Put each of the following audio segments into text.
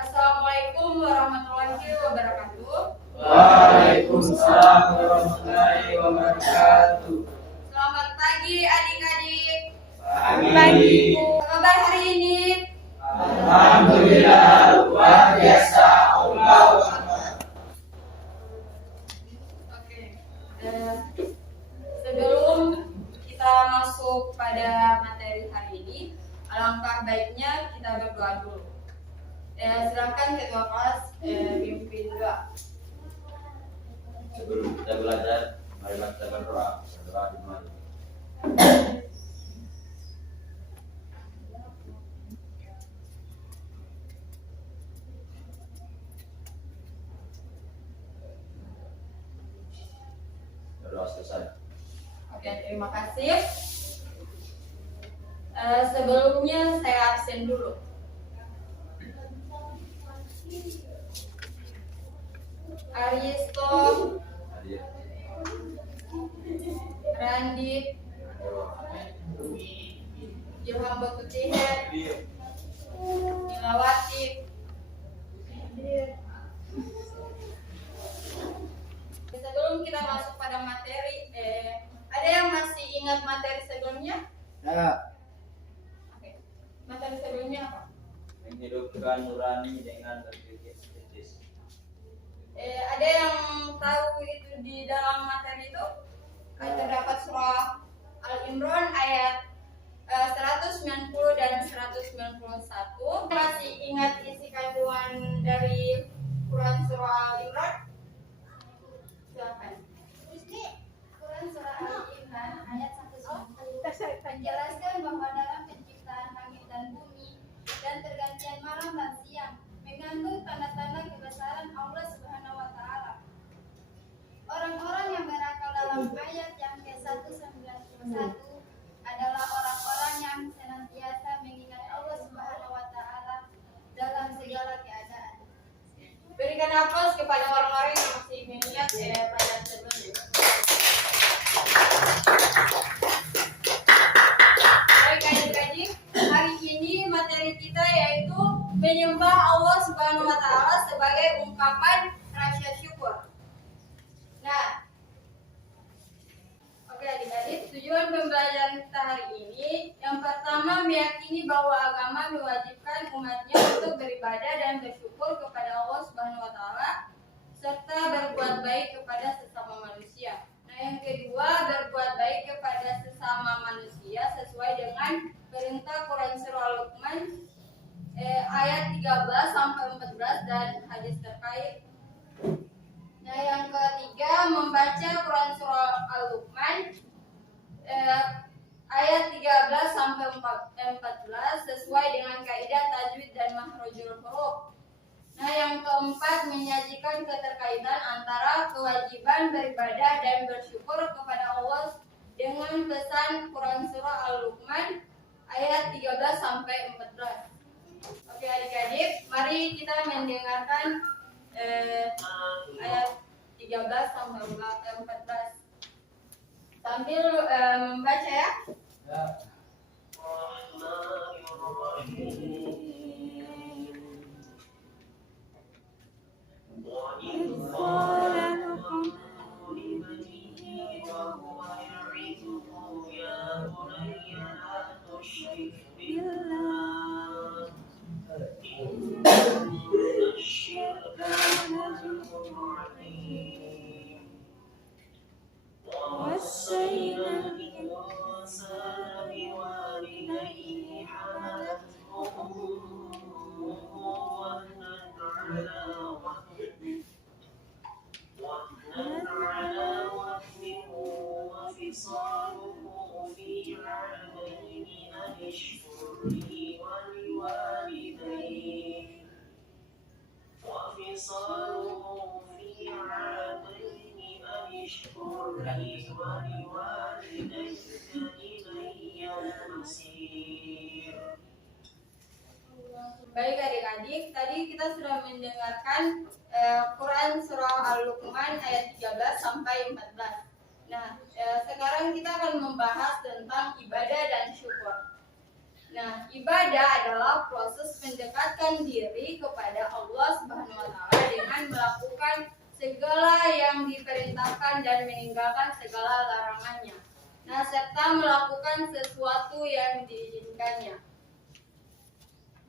Assalamualaikum warahmatullahi wabarakatuh. Waalaikumsalam warahmatullahi wabarakatuh. Selamat pagi adik-adik. Pagi. Apa kabar hari ini? Alhamdulillah luar biasa. Allahu Akbar. Oke. Sebelum kita masuk pada materi hari ini, alangkah baiknya kita berdoa dulu. Silakan ketua kelas pimpin doa. Sebelum kita belajar, mari kita berdoa. Berdoa dimulai. Berdoa selesai. Oke, terima kasih. Sebelumnya saya absen dulu. Aristo, Hadir. Randi, Ilham Botutiher, Nilawati. Sebelum kita masuk pada materi, ada yang masih ingat materi sebelumnya? Ya, Oke. Materi sebelumnya apa? Menghidupkan nurani dengan berpikir kritis. Ada yang tahu itu di dalam materi itu? Terdapat surah Al-Imran ayat 190 dan 191. Masih ingat isi kandungan dari Quran surah Al-Imran? Silakan. Quran surah Al-Imran ayat 190 menjelaskan bahwa dalam penciptaan langit dan bumi dan pergantian malam dan siang mengandung tanda-tanda kebesaran Allah Subhanahu wa taala. Orang-orang yang berakal dalam ayat yang ke-191 adalah orang-orang yang senantiasa mengingat Allah Subhanahu wa taala dalam segala keadaan. Berikan aplaus kepada orang-orang yang masih mengingat pelajaran sebelumnya. Baik adik-adik, hari ini materi kita yaitu menyembah Allah Subhanahu wa taala sebagai ungkapan rasa syukur. Nah, oke adik-adik, tujuan pembelajaran kita hari ini yang pertama meyakini bahwa agama mewajibkan umatnya untuk beribadah dan bersyukur kepada Allah Subhanahu wa taala serta berbuat baik kepada sesama manusia. Nah, yang kedua, berbuat baik kepada sesama manusia sesuai dengan perintah Quran surah Al-Luqman ayat 13 sampai 14 dan hadis terkait. Nah, yang ketiga, membaca Quran surah Al-Luqman ayat 13 sampai 14 sesuai dengan kaidah tajwid dan makhrajul huruf. Nah, yang keempat, hendak menyajikan keterkaitan antara kewajiban beribadah dan bersyukur kepada Allah dengan pesan Quran Surah Al-Luqman ayat 13 sampai 14. Oke adik-adik, mari kita mendengarkan ayat 13 sampai 14 sambil membaca ya. وصينا الإنسان بوالديه حملته أمه وهنا على وهن وفصاله في عامين أن اشكر لي ولوالديك وفصاله في عامين أن اشكر لي ولوالديك إلي المصير. Baik adik-adik, tadi kita sudah mendengarkan Quran Surah Al-Luqman ayat 13 sampai 14. Nah, sekarang kita akan membahas tentang ibadah dan syukur. Nah, ibadah adalah proses mendekatkan diri kepada Allah Subhanahu wa taala dengan melakukan segala yang diperintahkan dan meninggalkan segala larangannya. Nah, serta melakukan sesuatu yang diinginkannya.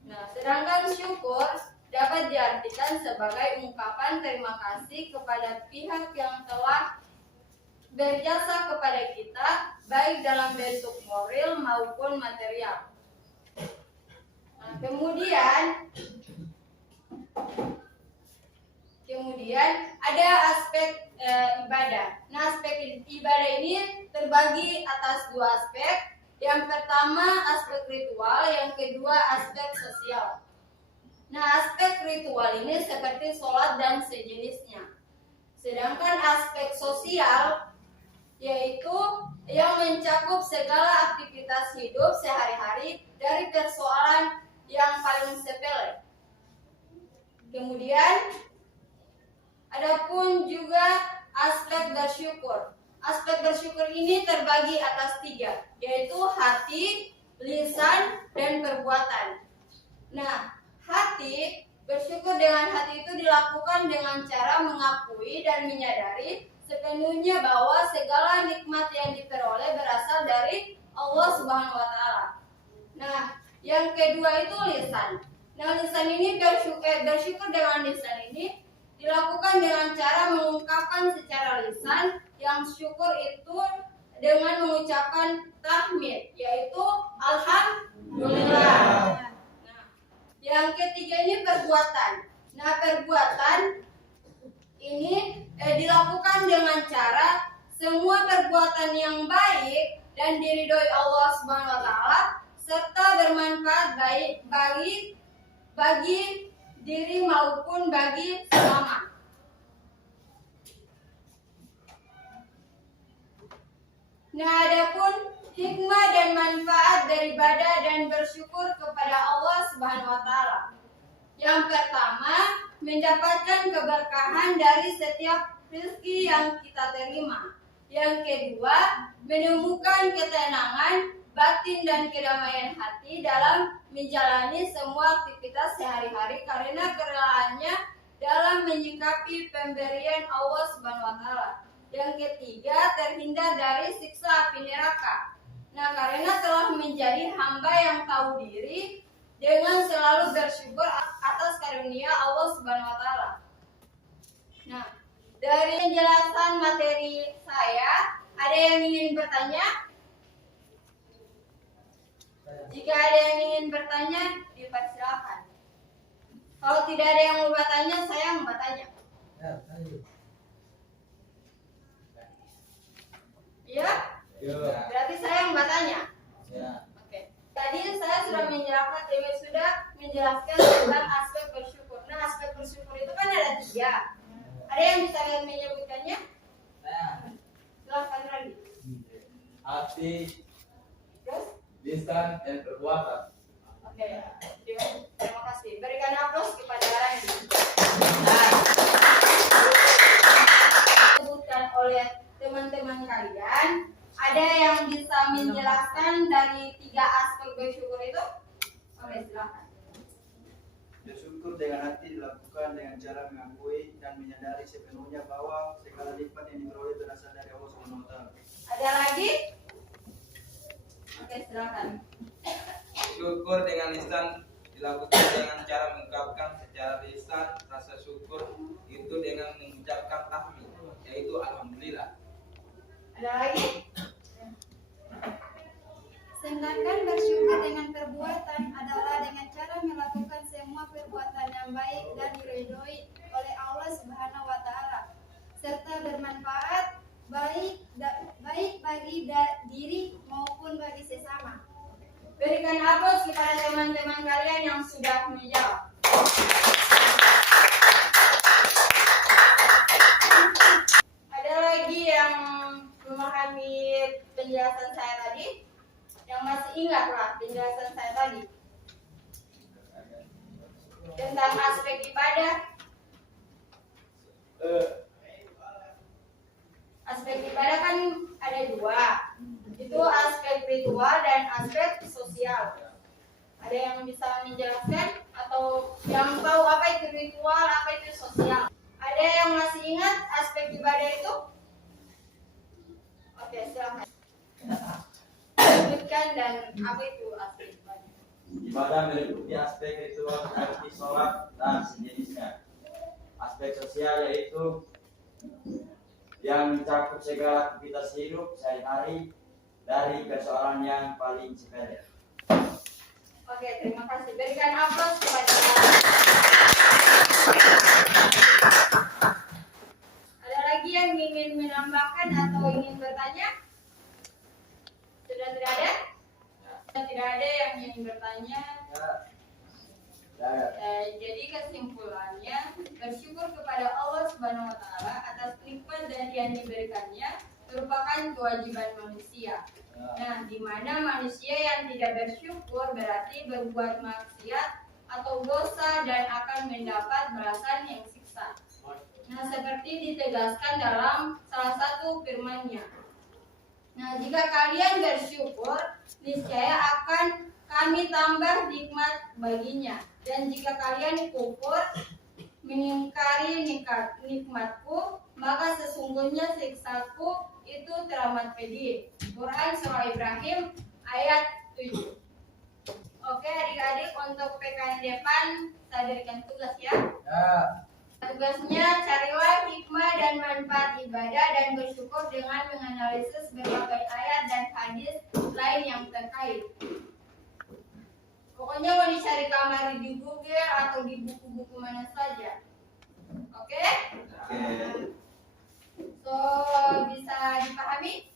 Nah, sedangkan syukur dapat diartikan sebagai ungkapan terima kasih kepada pihak yang telah berjasa kepada kita, baik dalam bentuk moral maupun material. Nah, kemudian ada aspek ibadah. Nah, aspek ibadah ini terbagi atas dua aspek. Yang pertama aspek ritual, yang kedua aspek sosial. Nah, aspek ritual ini seperti sholat dan sejenisnya. Sedangkan aspek sosial yaitu yang mencakup segala aktivitas hidup sehari-hari dari persoalan yang paling sepele. Kemudian adapun juga aspek bersyukur. Aspek bersyukur ini terbagi atas 3, yaitu hati, lisan, dan perbuatan. Nah, bersyukur dengan hati itu dilakukan dengan cara mengakui dan menyadari sepenuhnya bahwa segala nikmat yang diperoleh berasal dari Allah Subhanahu wa taala. Nah, yang kedua itu lisan. Nah, lisan ini bersyukur dengan lisan ini dilakukan dengan cara mengungkapkan secara lisan yang syukur itu dengan mengucapkan tahmid, yaitu alhamdulillah. Nah, yang ketiga ini perbuatan. Nah, perbuatan ini dilakukan dengan cara semua perbuatan yang baik dan diridhoi Allah Subhanahu wa taala serta bermanfaat baik bagi diri maupun bagi sesama. Nah, adapun hikmah dan manfaat dari ibadah dan bersyukur kepada Allah Subhanahu wa taala. Yang pertama, mendapatkan keberkahan dari setiap rezeki yang kita terima. Yang kedua, menemukan ketenangan batin dan kedamaian hati dalam menjalani semua aktivitas sehari-hari karena kerelaannya dalam menyikapi pemberian Allah Subhanahu wa taala. Yang ketiga, terhindar dari siksa api neraka. Nah, karena telah menjadi hamba yang tahu diri dengan selalu bersyukur atas karunia Allah Subhanahu wa taala. Nah, dari penjelasan materi saya, ada yang ingin bertanya? Jika ada yang ingin bertanya, dipersilakan. Kalau tidak ada yang mau bertanya, saya mau bertanya. Ya? Berarti saya yang bertanya. Oke. Tadi saya sudah menjelaskan tentang aspek bersyukur. Nah, aspek bersyukur itu kan ada 3. hati, Terus? lisan, dan perbuatan. Oke, terima kasih. Berikan aplaus kepada Randy. Disebutkan oleh teman-teman kalian, ada yang bisa menjelaskan dari 3 aspek bersyukur itu? Oke, silakan. Bersyukur dengan hati dilakukan dengan cara mengakui dan menyadari sepenuhnya bahwa segala nikmat yang diperoleh berasal dari Allah Subhanahu wa taala. Ada lagi? Oke, silakan. Syukur dengan lisan dilakukan dengan cara mengungkapkan secara lisan rasa syukur itu dengan mengucapkan tahmid, yaitu alhamdulillah. Ada lagi? Sedangkan bersyukur dengan perbuatan adalah dengan cara melakukan semua perbuatan yang baik dan diridhoi oleh Allah Subhanahu wa taala serta bermanfaat baik bagi diri maupun bagi sesama. Berikan aplaus kepada teman-teman kalian yang sudah menjawab. Ada lagi yang memahami penjelasan saya tadi? Yang masih ingat lah penjelasan saya tadi tentang aspek ibadah. Aspek ibadah kan ada 2, itu aspek ritual dan aspek sosial. Ada yang bisa menjelaskan atau yang tahu apa itu ritual, apa itu sosial? Ada yang masih ingat aspek ibadah itu? Oke, silakan sebutkan dan apa itu aspek ibadah. Ibadah meliputi aspek ritual seperti sholat dan sejenisnya. Aspek sosial yaitu yang mencakup segala aktivitas hidup sehari-hari dari persoalan yang paling sepele. Oke, terima kasih. Berikan aplaus kepada Ada lagi yang ingin menambahkan atau ingin bertanya? Sudah tidak ada? Sudah tidak ada yang ingin bertanya. Jadi kesimpulannya, bersyukur kepada Allah Subhanahu wa taala atas nikmat dan yang diberikannya merupakan kewajiban manusia. Nah, di mana manusia yang tidak bersyukur berarti berbuat maksiat atau dosa dan akan mendapat balasan yang siksa. Nah, seperti ditegaskan dalam salah satu firman-Nya. Nah, jika kalian bersyukur, niscaya akan kami tambah nikmat baginya. Dan jika kalian kufur, mengingkari nikmatku, maka sesungguhnya siksaku itu teramat pedih. Quran Surah Ibrahim ayat 7. Oke adik-adik, untuk PKN depan saya berikan tugas ya. Tugasnya carilah hikmah dan manfaat ibadah dan bersyukur dengan menganalisis berbagai ayat dan hadis lain yang terkait. Pokoknya mau dicari kamar di Google atau di buku-buku mana saja. Oke? So, bisa dipahami?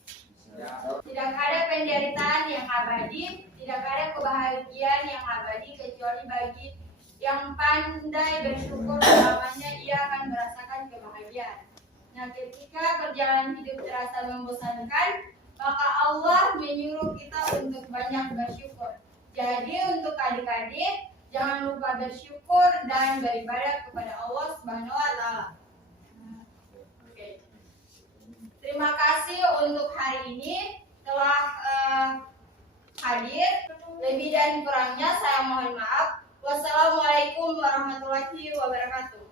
Tidak ada penderitaan yang abadi, tidak ada kebahagiaan yang abadi kecuali bagi yang pandai bersyukur selamanya ia akan merasakan kebahagiaan. Nah, ketika perjalanan hidup terasa membosankan, maka Allah menyuruh kita untuk banyak bersyukur. Jadi untuk adik-adik jangan lupa bersyukur dan beribadah kepada Allah Subhanahu wa taala. Oke. Terima kasih untuk hari ini telah hadir. Lebih dan kurangnya saya mohon maaf. Wassalamualaikum warahmatullahi wabarakatuh.